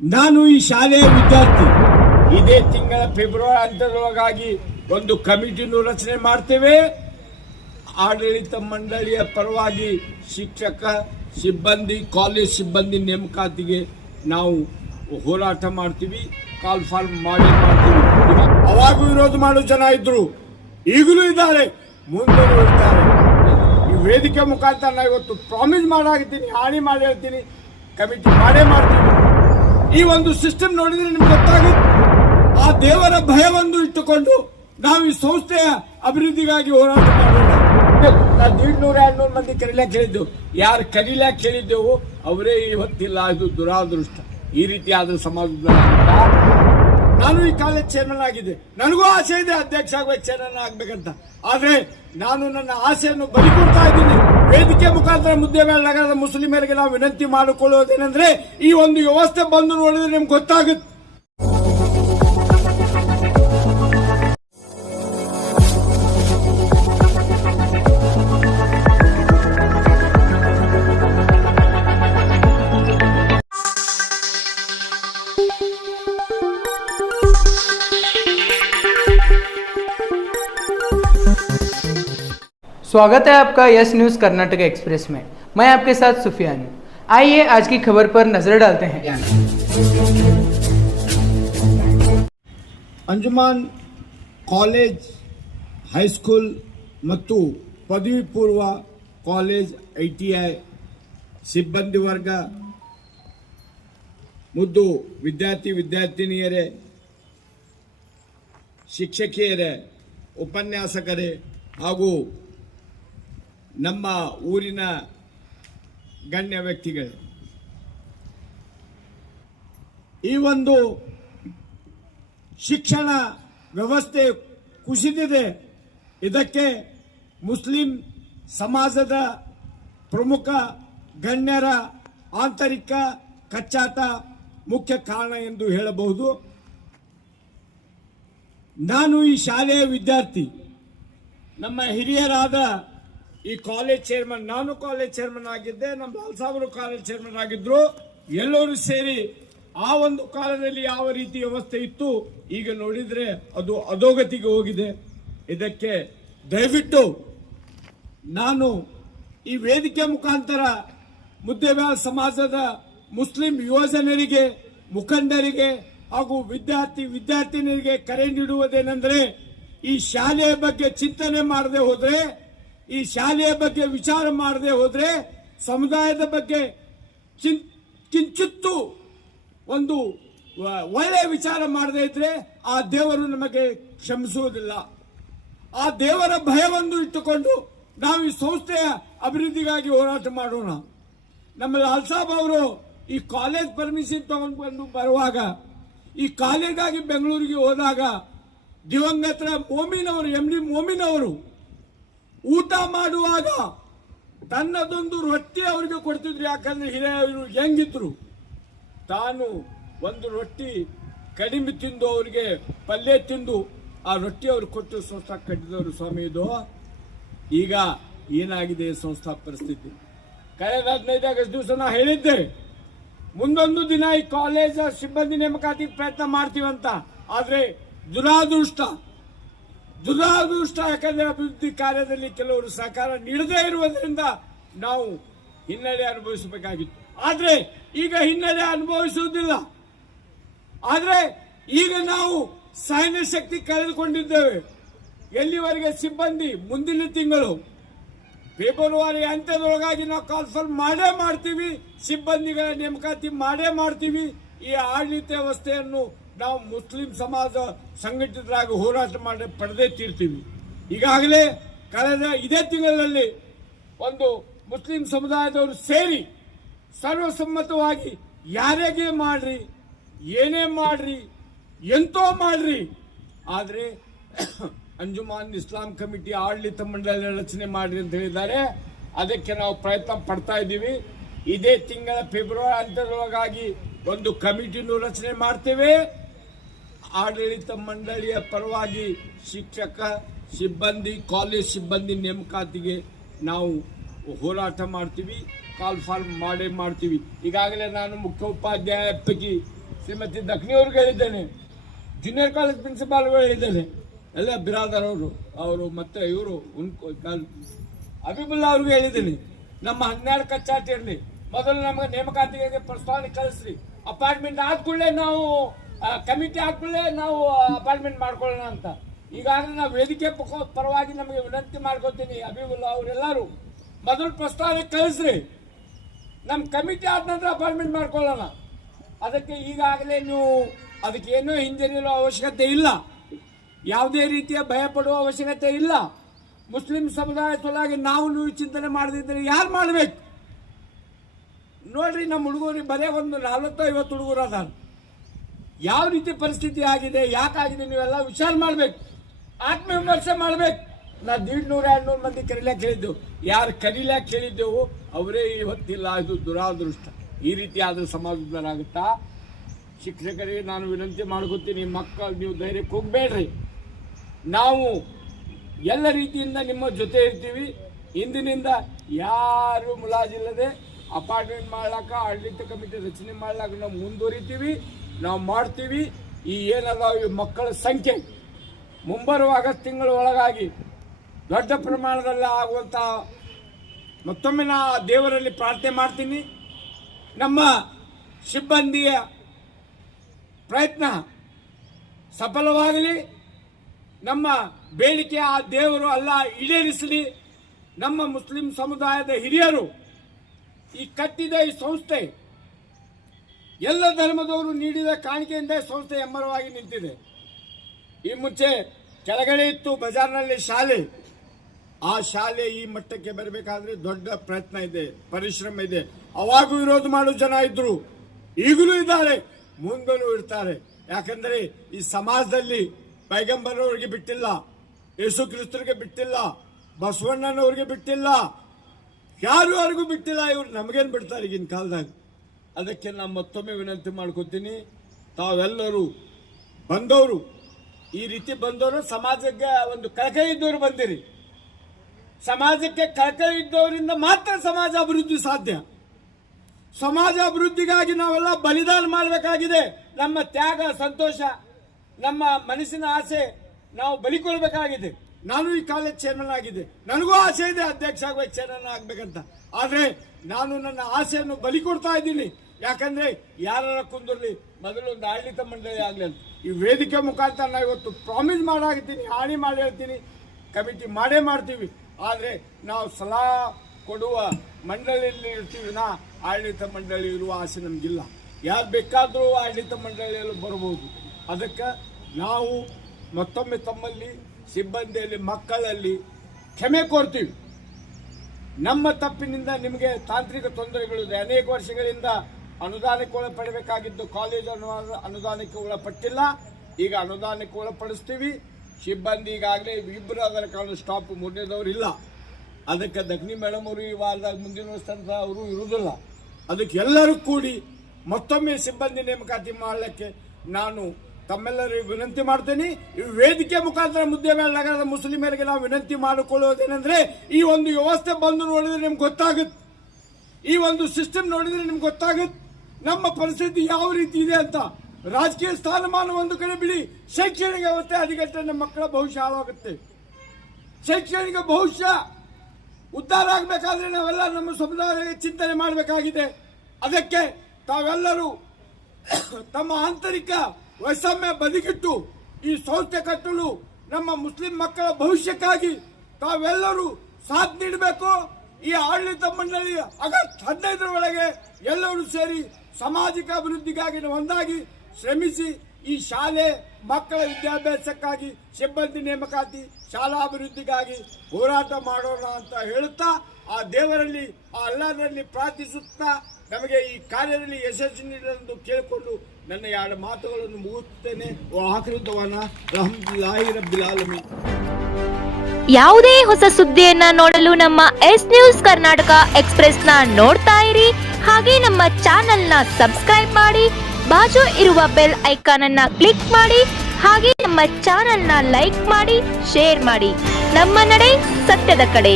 ನಾನು ಈ ಶಾಲೆಯ ವಿದ್ಯಾರ್ಥಿ. ಇದೇ ತಿಂಗಳ ಫೆಬ್ರವರಿ ಅಂತರವಾಗಿ ಒಂದು ಕಮಿಟಿಯನ್ನು ರಚನೆ ಮಾಡ್ತೇವೆ. ಆಡಳಿತ ಮಂಡಳಿಯ ಪರವಾಗಿ ಶಿಕ್ಷಕ ಸಿಬ್ಬಂದಿ ಕಾಲೇಜ್ ಸಿಬ್ಬಂದಿ ನೇಮಕಾತಿಗೆ ನಾವು ಹೋರಾಟ ಮಾಡ್ತೀವಿ. ಕಾಲ್ ಫಾರ್ಮ್ ಮಾಡ್ತೀವಿ. ಅವಾಗೂ ವಿರೋಧ ಮಾಡೋ ಜನ ಇದ್ರು, ಈಗಲೂ ಇದ್ದಾರೆ, ಮುಂದೆ ಇರ್ತಾರೆ. ಈ ವೇದಿಕೆ ಮುಖಾಂತರ ನಾವು ಇವತ್ತು ಪ್ರಾಮಿಸ್ ಮಾಡಾಗ್ತೀನಿ, ಹಾನಿ ಮಾಡಿ ಹೇಳ್ತೀನಿ, ಕಮಿಟಿ ಮಾಡೇ ಮಾಡ್ತೀವಿ. ಈ ಒಂದು ಸಿಸ್ಟಮ್ ನೋಡಿದ್ರೆ ನಿಮ್ಗೆ ಗೊತ್ತಾಗುತ್ತೆ. ಆ ದೇವರ ಭಯವನ್ನು ಇಟ್ಟುಕೊಂಡು ನಾವು ಈ ಸಂಸ್ಥೆಯ ಅಭಿವೃದ್ಧಿಗಾಗಿ ಹೋರಾಟ ಮಾಡೋಣ. 100-200 ಮಂದಿ ಕರೀಲಾಕ್ ಹೇಳಿದ್ದೆವು. ಯಾರು ಕರೀಲಾಕ್ ಹೇಳಿದ್ದೆವು ಅವರೇ ಇವತ್ತಿಲ್ಲ. ಇದು ದುರಾದೃಷ್ಟ. ಈ ರೀತಿ ಆದ ಸಮಾಜದಲ್ಲಿ ನಾನು ಈ ಕಾಲೇಜ್ ಚೇರ್ಮನ್ ಆಗಿದೆ. ನನಗೂ ಆಸೆ ಇದೆ ಅಧ್ಯಕ್ಷ ಆಗ್ಬೇಕು, ಚೇರ್ಮನ್ ಆಗ್ಬೇಕಂತ. ಆದ್ರೆ ನಾನು ನನ್ನ ಆಸೆಯನ್ನು ಬಲಿಕೊಡ್ತಾ ಇದ್ದೀನಿ. ವೇದಿಕೆ ಮುಖಾಂತರ ಮುದ್ದೇಬೇಳೆ ಮುಸ್ಲಿಮರಿಗೆ ನಾವು ವಿನಂತಿ ಮಾಡಿಕೊಳ್ಳುವುದೇನೆಂದ್ರೆ, ಈ ಒಂದು ವ್ಯವಸ್ಥೆ ಬಂದು ನೋಡಿದ್ರೆ ನಿಮ್ಗೆ ಗೊತ್ತಾಗುತ್ತೆ. स्वागत है आपका यस न्यूज़ कर्नाटक एक्सप्रेस में। मैं आपके साथ सुफियान। आइए आज की खबर पर नजर डालते हैं। ಅಂಜುಮಾನ್ ಕಾಲೇಜ್ ಹೈಸ್ಕೂಲ್ ಮತ್ತು ಪದವಿ ಪೂರ್ವ ಕಾಲೇಜ್ ITI ಸಿಬ್ಬಂದಿ ವರ್ಗ, ಮುದ್ದು ವಿದ್ಯಾರ್ಥಿ ವಿದ್ಯಾರ್ಥಿನಿಯರೇ, ಶಿಕ್ಷಕಿಯರೇ, ಉಪನ್ಯಾಸಕರೇ ಹಾಗೂ ನಮ್ಮ ಊರಿನ ಗಣ್ಯ ವ್ಯಕ್ತಿಗಳೇ, ಈ ಒಂದು ಶಿಕ್ಷಣ ವ್ಯವಸ್ಥೆ ಕುಸಿದಿದೆ. ಇದಕ್ಕೆ ಮುಸ್ಲಿಂ ಸಮಾಜದ ಪ್ರಮುಖ ಗಣ್ಯರ ಆಂತರಿಕ ಕಚ್ಚಾಟ ಮುಖ್ಯ ಕಾರಣ ಎಂದು ಹೇಳಬಹುದು. ನಾನು ಈ ಶಾಲೆಯ ವಿದ್ಯಾರ್ಥಿ. ನಮ್ಮ ಹಿರಿಯರಾದ ಈ ಕಾಲೇಜ್ ಚೇರ್ಮನ್, ನಾನು ಕಾಲೇಜ್ ಚೇರ್ಮನ್ ಆಗಿದ್ದೆ, ನಮ್ಮ ಲಾಲ್ ಸಾಹೇಬರು ಕಾಲೇಜ್ ಚೇರ್ಮನ್ ಆಗಿದ್ರು. ಎಲ್ಲರೂ ಸೇರಿ ಆ ಒಂದು ಕಾಲದಲ್ಲಿ ಯಾವ ರೀತಿ ವ್ಯವಸ್ಥೆ ಇತ್ತು, ಈಗ ನೋಡಿದ್ರೆ ಅದು ಅಧೋಗತಿಗೆ ಹೋಗಿದೆ. ಇದಕ್ಕೆ ದಯವಿಟ್ಟು ನಾನು ಈ ವೇದಿಕೆ ಮುಖಾಂತರ ಮುದ್ದೇಬೇಳೆ ಸಮಾಜದ ಮುಸ್ಲಿಂ ಯುವಜನರಿಗೆ, ಮುಖಂಡರಿಗೆ ಹಾಗೂ ವಿದ್ಯಾರ್ಥಿನಿಯರಿಗೆ ಕರೆ ನೀಡುವುದೇನೆಂದರೆ, ಈ ಶಾಲೆಯ ಬಗ್ಗೆ ಚಿಂತನೆ ಮಾಡದೆ ಹೋದ್ರೆ, ಈ ಶಾಲೆಯ ಬಗ್ಗೆ ವಿಚಾರ ಮಾಡದೆ ಹೋದ್ರೆ, ಸಮುದಾಯದ ಬಗ್ಗೆ ಕಿಂಚಿತ್ತು ಒಂದು ಒಳ್ಳೆಯ ವಿಚಾರ ಮಾಡದೇ ಇದ್ರೆ ಆ ದೇವರು ನಮಗೆ ಕ್ಷಮಿಸುವುದಿಲ್ಲ. ಆ ದೇವರ ಭಯವನ್ನು ಇಟ್ಟುಕೊಂಡು ನಾವು ಈ ಸಂಸ್ಥೆಯ ಅಭಿವೃದ್ಧಿಗಾಗಿ ಹೋರಾಟ ಮಾಡೋಣ. ನಮ್ಮ ಲಾಲ್ ಸಾಬ್ ಅವರು ಈ ಕಾಲೇಜ್ ಪರ್ಮಿಷನ್ ತಗೊಂಡು ಬರುವಾಗ, ಈ ಕಾಲೇಜಾಗಿ ಬೆಂಗಳೂರಿಗೆ ಹೋದಾಗ ದಿವಂಗತರ ಮೋಮಿನ್ ಅವರು, MD ಮೋಮಿನ್ ಅವರು ಊಟ ಮಾಡುವಾಗ ತನ್ನದೊಂದು ರೊಟ್ಟಿ ಅವರಿಗೆ ಕೊಡ್ತಿದ್ರು. ಯಾಕಂದ್ರೆ ಹಿರಿಯರು ಹೆಂಗಿದ್ರು, ತಾನು ಒಂದು ರೊಟ್ಟಿ ಕಡಿಮೆ ತಿಂದು ಅವರಿಗೆ ಪಲ್ಯ ತಿಂದು ಆ ರೊಟ್ಟಿ ಅವ್ರು ಕೊಟ್ಟು ಸಂಸ್ಥಾ ಕಟ್ಟಿದವರು ಸ್ವಾಮಿ. ಇದು ಈಗ ಏನಾಗಿದೆ ಸಂಸ್ಥಾ ಪರಿಸ್ಥಿತಿ. ಕಳೆದ 15 ಆಗಸ್ಟ್ ದಿವಸ ನಾ ಹೇಳಿದ್ದೆ, ಮುಂದೊಂದು ದಿನ ಈ ಕಾಲೇಜ್ ಸಿಬ್ಬಂದಿ ನೇಮಕಾತಿ ಪ್ರಯತ್ನ ಮಾಡ್ತೀವಂತ. ಆದ್ರೆ ದುರಾದೃಷ್ಟ, ಯಾಕಂದ್ರೆ ಅಭಿವೃದ್ಧಿ ಕಾರ್ಯದಲ್ಲಿ ಕೆಲವರು ಸಹಕಾರ ನೀಡದೇ ಇರುವುದರಿಂದ ನಾವು ಹಿನ್ನಡೆ ಅನುಭವಿಸಬೇಕಾಗಿತ್ತು. ಆದ್ರೆ ಈಗ ಹಿನ್ನಡೆ ಅನುಭವಿಸುವುದಿಲ್ಲ. ಆದ್ರೆ ಈಗ ನಾವು ಸೈನ್ಯ ಶಕ್ತಿ ಕಳೆದುಕೊಂಡಿದ್ದೇವೆ. ಎಲ್ಲಿವರೆಗೆ ಸಿಬ್ಬಂದಿ ಮುಂದಿನ ತಿಂಗಳು ಫೆಬ್ರವರಿ ಅಂತ್ಯದೊಳಗಾಗಿ ನಾವು ಕಾಲ್ಫಾರ್ಮ್ ಮಾಡೇ ಮಾಡ್ತೀವಿ, ಸಿಬ್ಬಂದಿಗಳ ನೇಮಕಾತಿ ಮಾಡೇ ಮಾಡ್ತೀವಿ. ಈ ಆಡಳಿತ ವ್ಯವಸ್ಥೆಯನ್ನು ನಾವು ಮುಸ್ಲಿಂ ಸಮಾಜ ಸಂಘಟಿತರಾಗಿ ಹೋರಾಟ ಮಾಡಿ ಪಡೆದೇ ತೀರ್ತೀವಿ. ಈಗಾಗಲೇ ಕಳೆದ ಇದೇ ತಿಂಗಳಲ್ಲಿ ಒಂದು ಮುಸ್ಲಿಂ ಸಮುದಾಯದವರು ಸೇರಿ ಸರ್ವಸಮ್ಮತವಾಗಿ ಯಾರಿಗೆ ಮಾಡ್ರಿ, ಏನೇ ಮಾಡ್ರಿ, ಎಂತೋ ಮಾಡ್ರಿ, ಆದ್ರೆ ಅಂಜುಮಾನ್ ಇಸ್ಲಾಂ ಕಮಿಟಿ ಆಡಳಿತ ಮಂಡಳಿ ರಚನೆ ಮಾಡ್ರಿ ಅಂತ ಹೇಳಿದ್ದಾರೆ. ಅದಕ್ಕೆ ನಾವು ಪ್ರಯತ್ನ ಪಡ್ತಾ ಇದ್ದೀವಿ. ಇದೇ ತಿಂಗಳ ಫೆಬ್ರವರಿ ಅಂತರವಾಗಿ ಒಂದು ಕಮಿಟಿಯನ್ನು ರಚನೆ ಮಾಡ್ತೇವೆ. ಆಡಳಿತ ಮಂಡಳಿಯ ಪರವಾಗಿ ಶಿಕ್ಷಕ ಸಿಬ್ಬಂದಿ ಕಾಲೇಜ್ ಸಿಬ್ಬಂದಿ ನೇಮಕಾತಿಗೆ ನಾವು ಹೋರಾಟ ಮಾಡ್ತೀವಿ. ಕಾಲ್ ಫಾರ್ಮ್ ಮಾಡ್ತೀವಿ. ಈಗಾಗಲೇ ನಾನು ಮುಖ್ಯ ಉಪಾಧ್ಯಾಯ ಪೈಕಿ ಶ್ರೀಮತಿ ದಕ್ನಿಯವ್ರಿಗೆ ಹೇಳಿದ್ದೇನೆ, ಜೂನಿಯರ್ ಕಾಲೇಜ್ ಪ್ರಿನ್ಸಿಪಾಲ್ಗಳು ಹೇಳಿದ್ದೇನೆ, ಎಲ್ಲ ಬಿರಾದರ್ ಅವರು ಮತ್ತೆ ಇವರು ಅಬಿಬುಲ್ಲಾ ಅವ್ರಿಗೆ ಹೇಳಿದ್ದೀನಿ. ನಮ್ಮ 12 ಕಚ್ಚಾಟ ಇರಲಿ, ಮೊದಲು ನಮಗೆ ನೇಮಕಾತಿಗೆ ಪ್ರಸ್ತಾವನೆ ಕಳಿಸ್ರಿ, ಅಪಾಯಿಂಟ್ಮೆಂಟ್ ಆದ ಕೂಡಲೇ ನಾವು ಕಮಿಟಿ ಆದ ಕೂಡಲೇ ನಾವು ಅಪಾಯಿಂಟ್ಮೆಂಟ್ ಮಾಡ್ಕೊಳ್ಳೋಣ ಅಂತ. ಈಗಾಗಲೇ ನಾವು ವೇದಿಕೆ ಪರವಾಗಿ ನಮಗೆ ವಿನಂತಿ ಮಾಡ್ಕೊತೀನಿ, ಅಬಿಬುಲ್ಲಾ ಅವರೆಲ್ಲರೂ ಮೊದಲು ಪ್ರಸ್ತಾವನೆ ಕಳಿಸ್ರಿ, ನಮ್ಮ ಕಮಿಟಿ ಆದ ನಂತರ ಅಪಾಯಿಂಟ್ಮೆಂಟ್ ಮಾಡ್ಕೊಳ್ಳೋಣ. ಅದಕ್ಕೆ ಈಗಾಗಲೇ ನೀವು ಅದಕ್ಕೆ ಏನೂ ಹಿಂಜರಿಯಲು ಅವಶ್ಯಕತೆ ಇಲ್ಲ, ಯಾವುದೇ ರೀತಿಯ ಭಯ ಪಡುವ ಅವಶ್ಯಕತೆ ಇಲ್ಲ. ಮುಸ್ಲಿಂ ಸಮುದಾಯ ಸಲುವಾಗಿ ನೀವು ಚಿಂತನೆ ಮಾಡದಿದ್ದರೆ ಯಾರು ಮಾಡಬೇಕು? ನೋಡ್ರಿ, ನಮ್ಮ ಹುಡುಗರಿಗೆ ಬರೇ ಒಂದು 40-50 ಹುಡುಗರು ಅದಾರ. ಯಾವ ರೀತಿ ಪರಿಸ್ಥಿತಿ ಆಗಿದೆ, ಯಾಕಾಗಿದೆ, ನೀವೆಲ್ಲ ವಿಚಾರ ಮಾಡ್ಬೇಕು, ಆತ್ಮವಿಮರ್ಶೆ ಮಾಡ್ಬೇಕು. ನಾ 150-200 ಮಂದಿ ಕರೀಲಾಕ ಹೇಳಿದ್ದೆವು, ಯಾರು ಕರೀಲಾಕ ಹೇಳಿದ್ದೆವು ಅವರೇ ಇವತ್ತಿಲ್ಲ. ಇದು ದುರಾದೃಷ್ಟ. ಈ ರೀತಿ ಆದ್ರೆ ಸಮಾಜ ಉದ್ಧಾರ ಆಗುತ್ತಾ? ಶಿಕ್ಷಕರಿಗೆ ನಾನು ವಿನಂತಿ ಮಾಡ್ಕೊತೀನಿ, ಮಕ್ಕಳು ನೀವು ಧೈರ್ಯಕ್ಕೆ ಹೋಗ್ಬೇಡ್ರಿ, ನಾವು ಎಲ್ಲ ರೀತಿಯಿಂದ ನಿಮ್ಮ ಜೊತೆ ಇರ್ತೀವಿ. ಇಂದಿನಿಂದ ಯಾರು ಮುಲಾಜಿಲ್ಲದೆ ಅಪಾರ್ಟ್ಮೆಂಟ್ ಮಾಡ್ಲಾಕ ಆಡಳಿತ ಕಮಿಟಿ ರಚನೆ ಮಾಡ್ಲಾಕ ನಾವು ಮುಂದುವರಿತೀವಿ, ನಾವು ಮಾಡ್ತೀವಿ. ಈ ಏನದಾವ ಈ ಮಕ್ಕಳ ಸಂಖ್ಯೆ ಮುಂಬರುವ ಆಗಸ್ಟ್ ತಿಂಗಳ ಒಳಗಾಗಿ ದೊಡ್ಡ ಪ್ರಮಾಣದಲ್ಲಿ ಆಗುವಂಥ ಮತ್ತೊಮ್ಮೆ ನಾ ದೇವರಲ್ಲಿ ಪ್ರಾರ್ಥನೆ ಮಾಡ್ತೀನಿ. ನಮ್ಮ ಸಿಬ್ಬಂದಿಯ ಪ್ರಯತ್ನ ಸಫಲವಾಗಲಿ, ನಮ್ಮ ಬೇಡಿಕೆ ಆ ದೇವರು ಅಲ್ಲ ಈಡೇರಿಸಲಿ. ನಮ್ಮ ಮುಸ್ಲಿಂ ಸಮುದಾಯದ ಹಿರಿಯರು ಈ ಕಟ್ಟಿದ ಈ ಸಂಸ್ಥೆ ಎಲ್ಲ ಧರ್ಮದವರು ನೀಡಿದ ಕಾಣಿಕೆಯಿಂದ ಸಂಸ್ಥೆ ಎಮ್ಮರವಾಗಿ ನಿಂತಿದೆ. ಈ ಮುಂಚೆ ಕೆಳಗಡೆ ಇತ್ತು ಬಜಾರ್ನಲ್ಲಿ ಶಾಲೆ, ಆ ಶಾಲೆ ಈ ಮಟ್ಟಕ್ಕೆ ಬರಬೇಕಾದ್ರೆ ದೊಡ್ಡ ಪ್ರಯತ್ನ ಇದೆ, ಪರಿಶ್ರಮ ಇದೆ. ಅವಾಗೂ ವಿರೋಧ ಮಾಡೋ ಜನ ಇದ್ರು, ಈಗಲೂ ಇದ್ದಾರೆ, ಮುಂದೂ ಇರ್ತಾರೆ. ಯಾಕಂದ್ರೆ ಈ ಸಮಾಜದಲ್ಲಿ ಪೈಗಂಬರವರಿಗೆ ಬಿಟ್ಟಿಲ್ಲ, ಯೇಸು ಕ್ರಿಸ್ತರಿಗೆ ಬಿಟ್ಟಿಲ್ಲ, ಬಸವಣ್ಣನವ್ರಿಗೆ ಬಿಟ್ಟಿಲ್ಲ, ಯಾರಿಗೂ ಬಿಟ್ಟಿಲ್ಲ. ಇವ್ರು ನಮಗೇನು ಬಿಡ್ತಾರೆ ಈಗಿನ ಕಾಲದಾಗ? ಅದಕ್ಕೆ ನಾನು ಮತ್ತೊಮ್ಮೆ ವಿನಂತಿ ಮಾಡ್ಕೊತೀನಿ, ತಾವೆಲ್ಲರೂ ಬಂದವರು, ಈ ರೀತಿ ಬಂದವರು ಸಮಾಜಕ್ಕೆ ಒಂದು ಕಳಕಳಿ ಇದ್ದವರು ಬಂದಿರಿ. ಸಮಾಜಕ್ಕೆ ಕಳಕಳಿ ಇದ್ದವರಿಂದ ಮಾತ್ರ ಸಮಾಜ ಅಭಿವೃದ್ಧಿ ಸಾಧ್ಯ. ಸಮಾಜ ಅಭಿವೃದ್ಧಿಗಾಗಿ ನಾವೆಲ್ಲ ಬಲಿದಾನ ಮಾಡಬೇಕಾಗಿದೆ. ನಮ್ಮ ತ್ಯಾಗ, ಸಂತೋಷ, ನಮ್ಮ ಮನಸ್ಸಿನ ಆಸೆ ನಾವು ಬಲಿಕೊಳ್ಬೇಕಾಗಿದೆ. ನಾನು ಈ ಕಾಲೇಜ್ ಚೇರ್ಮನ್ ಆಗಿದೆ, ನನಗೂ ಆಸೆ ಇದೆ ಅಧ್ಯಕ್ಷ ಆಗಬೇಕು, ಚೇರ್ಮನ್ ಆಗ್ಬೇಕಂತ. ಆದ್ರೆ ನಾನು ನನ್ನ ಆಸೆಯನ್ನು ಬಲಿ ಕೊಡ್ತಾ ಇದ್ದೀನಿ. ಯಾಕಂದ್ರೆ ಯಾರ ಕುಂದಿರ್ಲಿ, ಮೊದಲು ಒಂದು ಆಡಳಿತ ಮಂಡಳಿ ಆಗ್ಲಿ ಅಂತ ಈ ವೇದಿಕೆ ಮುಖಾಂತರ ನಾವು ಇವತ್ತು ಪ್ರಾಮಿಸ್ ಮಾಡಾಗಿದ್ದೀನಿ, ಹಾನಿ ಮಾಡಿ ಹೇಳ್ತೀನಿ, ಕಮಿಟಿ ಮಾಡೇ ಮಾಡ್ತೀವಿ. ಆದ್ರೆ ನಾವು ಸಲಹಾ ಕೊಡುವ ಮಂಡಳಿಯಲ್ಲಿ ಇರ್ತೀವಿ, ಆಡಳಿತ ಮಂಡಳಿ ಇರುವ ಆಸೆ ನಮಗಿಲ್ಲ. ಯಾರು ಬೇಕಾದರೂ ಆಡಳಿತ ಮಂಡಳಿಯಲ್ಲಿ ಬರಬಹುದು. ಅದಕ್ಕೆ ನಾವು ಮತ್ತೊಮ್ಮೆ ತಮ್ಮಲ್ಲಿ, ಸಿಬ್ಬಂದಿಯಲ್ಲಿ, ಮಕ್ಕಳಲ್ಲಿ ಕ್ಷಮೆ ಕೋರ್ತೀವಿ. ನಮ್ಮ ತಪ್ಪಿನಿಂದ ನಿಮಗೆ ತಾಂತ್ರಿಕ ತೊಂದರೆಗಳಿದೆ. ಅನೇಕ ವರ್ಷಗಳಿಂದ ಅನುದಾನಕ್ಕೆ ಒಳಪಡಬೇಕಾಗಿದ್ದು ಕಾಲೇಜು ಅನುದಾನಕ್ಕೆ ಒಳಪಟ್ಟಿಲ್ಲ, ಈಗ ಅನುದಾನಕ್ಕೆ ಒಳಪಡಿಸ್ತೀವಿ. ಸಿಬ್ಬಂದಿ ಈಗಾಗಲೇ ಇಬ್ಬರು ಅದರ ಕಾರಣ ಸ್ಟಾಪ್, ಮೂರನೇದವರು ಇಲ್ಲ. ಅದಕ್ಕೆ ದಕ್ನಿ ಮೇಡಮ್ ಅವರು ಈ ವಾರದಾಗ ಮುಂದಿನ ವರ್ಷ ಅವರು ಇರುವುದಿಲ್ಲ. ಅದಕ್ಕೆ ಎಲ್ಲರೂ ಕೂಡಿ ಮತ್ತೊಮ್ಮೆ ಸಿಬ್ಬಂದಿ ನೇಮಕಾತಿ ಮಾಡಲಿಕ್ಕೆ ನಾನು ತಮ್ಮೆಲ್ಲರಿಗೂ ವಿನಂತಿ ಮಾಡ್ತೇನೆ. ಈ ವೇದಿಕೆ ಮುಖಾಂತರ ಮುದ್ದೇಬೇಳೆ ಮುಸ್ಲಿಮರಿಗೆ ನಾವು ವಿನಂತಿ ಮಾಡಿಕೊಳ್ಳುವುದೇನೆಂದ್ರೆ, ಈ ಒಂದು ವ್ಯವಸ್ಥೆ ಬಂದು ನೋಡಿದ್ರೆ ನಿಮ್ಗೆ ಗೊತ್ತಾಗುತ್ತೆ, ಈ ಒಂದು ಸಿಸ್ಟಮ್ ನೋಡಿದ್ರೆ ನಿಮ್ಗೆ ಗೊತ್ತಾಗುತ್ತೆ ನಮ್ಮ ಪರಿಸ್ಥಿತಿ ಯಾವ ರೀತಿ ಇದೆ ಅಂತ. ರಾಜಕೀಯ ಸ್ಥಾನಮಾನ ಒಂದು ಕಡೆ ಬಿಡಿ, ಶೈಕ್ಷಣಿಕ ವ್ಯವಸ್ಥೆ ಹದಗೆಟ್ಟರೆ ನಮ್ಮ ಮಕ್ಕಳ ಭವಿಷ್ಯ ಹಾಳಾಗುತ್ತೆ. ಶೈಕ್ಷಣಿಕ ಭವಿಷ್ಯ ಉದ್ಧಾರ ಆಗಬೇಕಾದ್ರೆ ನಾವೆಲ್ಲ ನಮ್ಮ ಸಮುದಾಯಕ್ಕೆ ಚಿಂತನೆ ಮಾಡಬೇಕಾಗಿದೆ. ಅದಕ್ಕೆ ತಾವೆಲ್ಲರೂ ತಮ್ಮ ಆಂತರಿಕ ವೈಷಮ್ಯ ಬದಿಗಿಟ್ಟು ಈ ಸಂಸ್ಥೆ ಕಟ್ಟಲು ನಮ್ಮ ಮುಸ್ಲಿಂ ಮಕ್ಕಳ ಭವಿಷ್ಯಕ್ಕಾಗಿ ತಾವೆಲ್ಲರೂ ಸಾಥ್ ನೀಡಬೇಕು. ಈ ಆಡಳಿತ ಮಂಡಳಿ ಆಗಸ್ಟ್ 15 ಒಳಗೆ ಎಲ್ಲರೂ ಸೇರಿ ಸಾಮಾಜಿಕ ಅಭಿವೃದ್ಧಿಗಾಗಿ ಒಂದಾಗಿ ಶ್ರಮಿಸಿ ಈ ಶಾಲೆ ಮಕ್ಕಳ ವಿದ್ಯಾಭ್ಯಾಸಕ್ಕಾಗಿ, ಸಿಬ್ಬಂದಿ ನೇಮಕಾತಿ, ಶಾಲಾ ಅಭಿವೃದ್ಧಿಗಾಗಿ ಹೋರಾಟ ಮಾಡೋಣ ಅಂತ ಹೇಳುತ್ತಾ, ಆ ದೇವರಲ್ಲಿ, ಆ ಅಲ್ಲಾಹನಲ್ಲಿ ಪ್ರಾರ್ಥಿಸುತ್ತಾ ನಮಗೆ ಈ ಕಾರ್ಯದಲ್ಲಿ ಯಶಸ್ಸು ನೀಡಲೆಂದು ಕೇಳಿಕೊಂಡು ನನ್ನ 2 ಮಾತುಗಳನ್ನು ಮುಗಿಸುತ್ತೇನೆ. ಅಲ್ಹಮ್ದುಲಿಲ್ಲಾಹಿ ರಬ್ಬಿಲ್ ಆಲಮೀನ್. ಯಾವುದೇ ಹೊಸ ಸುದ್ದಿಯನ್ನ ನೋಡಲು ನಮ್ಮ ಎಸ್ ನ್ಯೂಸ್ ಕರ್ನಾಟಕ ಎಕ್ಸ್‌ಪ್ರೆಸ್ನ ನೋಡ್ತಾ ಇರಿ. ಹಾಗೆ ನಮ್ಮ ಚಾನೆಲ್ನ ಸಬ್ಸ್ಕ್ರೈಬ್ ಮಾಡಿ, ಬಾಜು ಇರುವ ಬೆಲ್ ಐಕಾನ್ ಅನ್ನ ಕ್ಲಿಕ್ ಮಾಡಿ. ಹಾಗೆ ನಮ್ಮ ಚಾನೆಲ್ನ ಲೈಕ್ ಮಾಡಿ, ಶೇರ್ ಮಾಡಿ. ನಮ್ಮ ನಡೆ ಸತ್ಯದ ಕಡೆ.